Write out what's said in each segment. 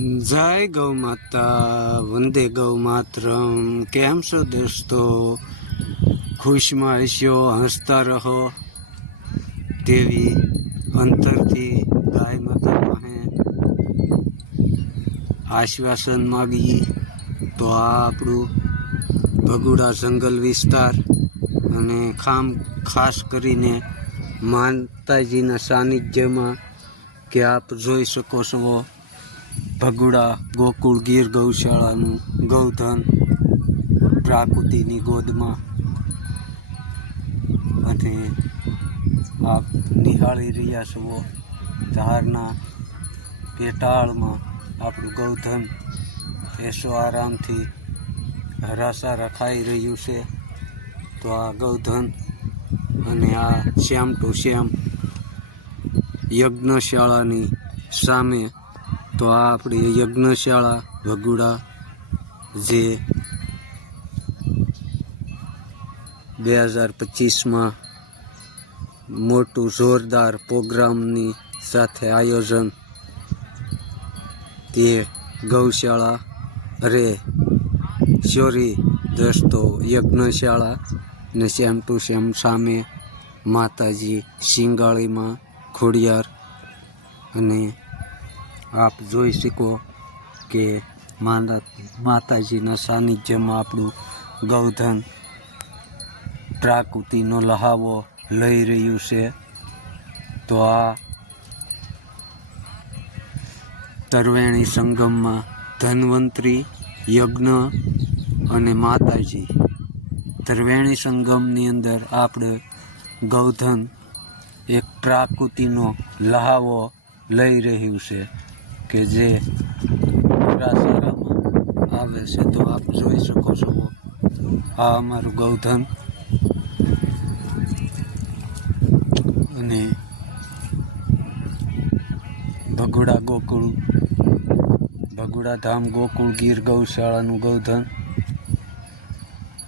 જય ગૌ માતા, વંદે ગૌ માતરમ. કેમ છો દોસ્તો? ખુશમાં હશો, હસતા રહો તેવી અંતરથી ગાય માતા પાસે આશ્વાસન માગીએ. તો આ આપણું ભગુડા જંગલ વિસ્તાર અને ખાસ કરીને માતાજીના સાનિધ્યમાં કે આપ જોઈ શકો છો ભગુડા ગોકુળ ગીર ગૌશાળાનું ગૌધન પ્રાકૃતિની ગોદમાં. અને આપ નિહાળી રહ્યા છો ધારના પેટાળમાં આપણું ગૌધન એસો આરામથી હરાસારા ખાઈ રહ્યું છે. તો આ ગૌધન અને આ શ્યામ ટુ શ્યામ યજ્ઞશાળાની સામે તો આ આપણી યજ્ઞશાળા ભગુડા જે 2025માં મોટું જોરદાર પ્રોગ્રામની સાથે આયોજન તે ગૌશાળા સોરી દોસ્તો યજ્ઞશાળા ને શ્યામ ટુ શ્યામ સામે માતાજી સિંગાળીમાં ખોડિયાર. અને આપ જોઈ શકો કે માતાજીના સાનિધ્યમાં આપણું ગૌધન પ્રાકૃતિનો લહાવો લઈ રહ્યું છે. તો આ તરવેણી સંગમમાં ધન્વંતરી યજ્ઞ અને માતાજી તરવેણી સંગમની અંદર આપણે ગૌધન એક પ્રાકૃતિનો લહાવો લઈ રહ્યું છે કે જે હરાસારામાં આવે છે. તો આપ જોઈ શકો છો આ અમારું ગૌધન. અને ભગુડા ધામ ગોકુળ ગીર ગૌશાળાનું ગૌધન.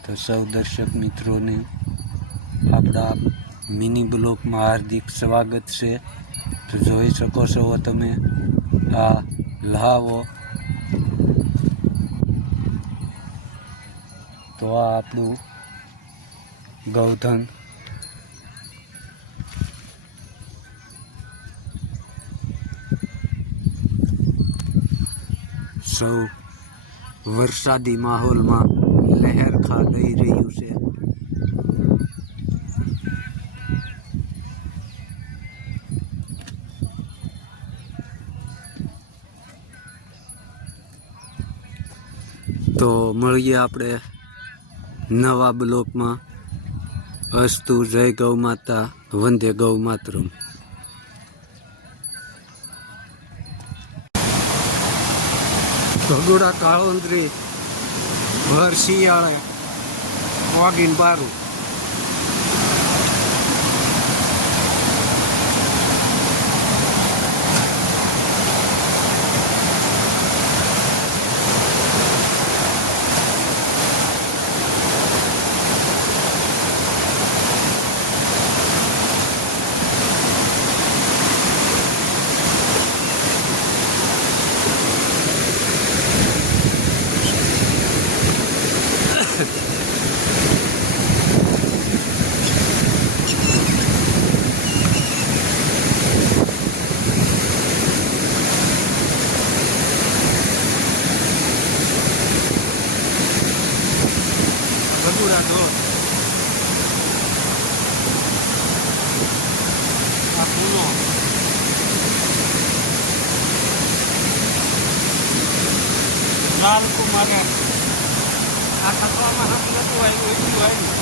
તો સૌ દર્શક મિત્રોને આપણા મિની બ્લોકમાં હાર્દિક સ્વાગત છે. તો જોઈ શકો છો તમે આ લહાવો. તો આ આપણું ગૌધન. સૌ વરસાદી માહોલમાં લહેર ખા દઈ રહ્યું છે. તો મળીએ આપણે નવા બ્લોકમાં. અસ્તુ. જય ગૌ માતા, વંદે ગૌ માતરમ. ભગુડા કાળોંદરી ભર શિયાળે વાગીને બારું. ભગુડા ધોધ આ ફૂલો લાલ કુમારે આ ખતરામાં હાથ નતું આવ્યું એટલું આવ્યું.